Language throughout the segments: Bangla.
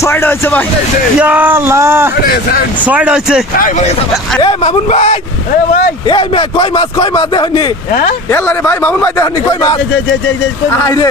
ছয়টা হয়েছে ভাই ছয়টা হয়েছে মামুন ভাই ভাই এই কই মাছ কই মাছ দেখনি এলারে ভাই মামুন ভাই দেখনি কই মাছ রে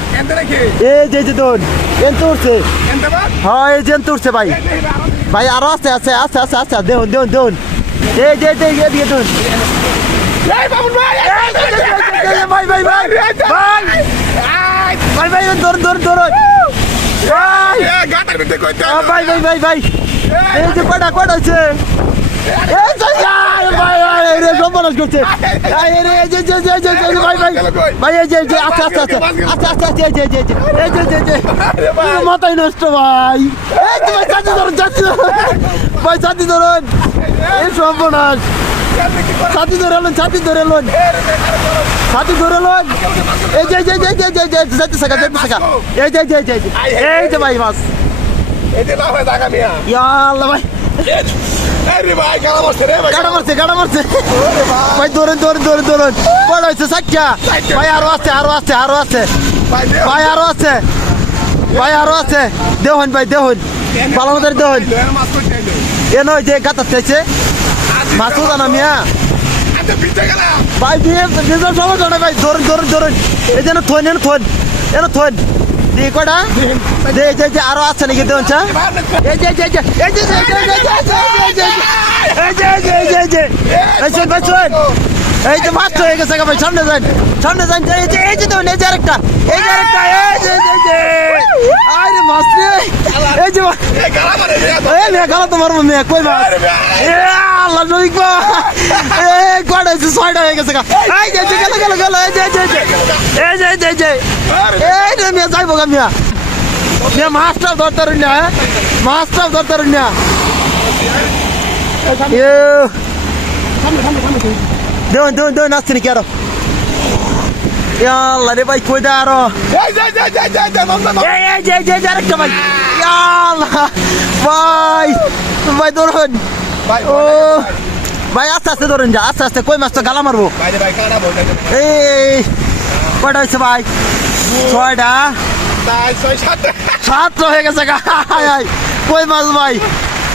এই যে যে দোন এনতে উঠছে হ্যাঁ এই যে এনতে উঠছে ভাই ভাই আরও আছে আছে আছে আছে আছে দেখুন দেখুন দেখুন এই যে যে এদিকে দেখুন ভাই ভাই ভাই ভাই ভাই দৌড় দৌড় দৌড় ভাই ভাই ভাই ভাই এই কটা কটা হচ্ছে সর্বনাশ করছে যে যে যে যে যে, ভাই ভাই ভাই এই যে যে আচ্ছা আচ্ছা আচ্ছা আচ্ছা আচ্ছা আচ্ছা এই যে এই যে এই যে এই যে যে মাথায় নষ্ট ভাই এই তো ভাই ছাতি ধরুন ছাতি ধরুন ভাই ছাতি ধরুন এই সর্বনাশ ছাতি ধরে এলেন ছাতি ধরে এলেন ছাতি ধরে এলেন এই যে যে যে যে এই যে যাইতে থাকা যাইতে থাকা এই যে যে যে, এই যে যে ভাই মাছ এই যে না হয় জায়গা মিয়া ইয়া আল্লাহ ভাই গাড়া মারছে গাড়া আরও আছে আরও আরও আছে। ভাই আরও আছে। ভাই আরও আছে। দেহন যে গাতার চাইছে। মাছও জানা মিয়া ভাই বিয়ে বিয়ে ভাই। দৌড়েন দৌড়েন দৌড়েন। এই যেন থইন এন থইন এন থইন। দি কটা দে যে যে আরও আছে নাকি দেন চা এই যে যে যে এই যে যে যে মাছ হয়ে গেছে ভাই সামনে যান সামনে যান এই যে এই যে দেখুন এই যে আরেকটা এই যে আরেকটা এই যে এই যে আরে মাছ রে এই যে এই মেয়ে গালা তো মারবো মেয়ে কই মাছ আল্লাহ নদী কয়টা হয়েছে ছয়টা হয়ে গেছে এই যে গেল গেল গেল এই যে এই যে যে যে এই রে মিয়া যাইব গা মিয়া মিয়া মাছটাও ধরতে পারি না মাছটাও ধরতে পারি না দেখুন দেখুন দেখুন আসছি নাকি আরও يلا اللي بايك وداره يا جاي جاي جاي ركب بايك يلا باي باي دورهن باي باي আস্তে আস্তে ধরুন যা আস্তে আস্তে কই মাছটা গালা মারবো এই কয়টা হয়েছে ভাই? ছয়টা? সাতটা। হয়ে গেছে কই মাছ ভাই?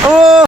ও।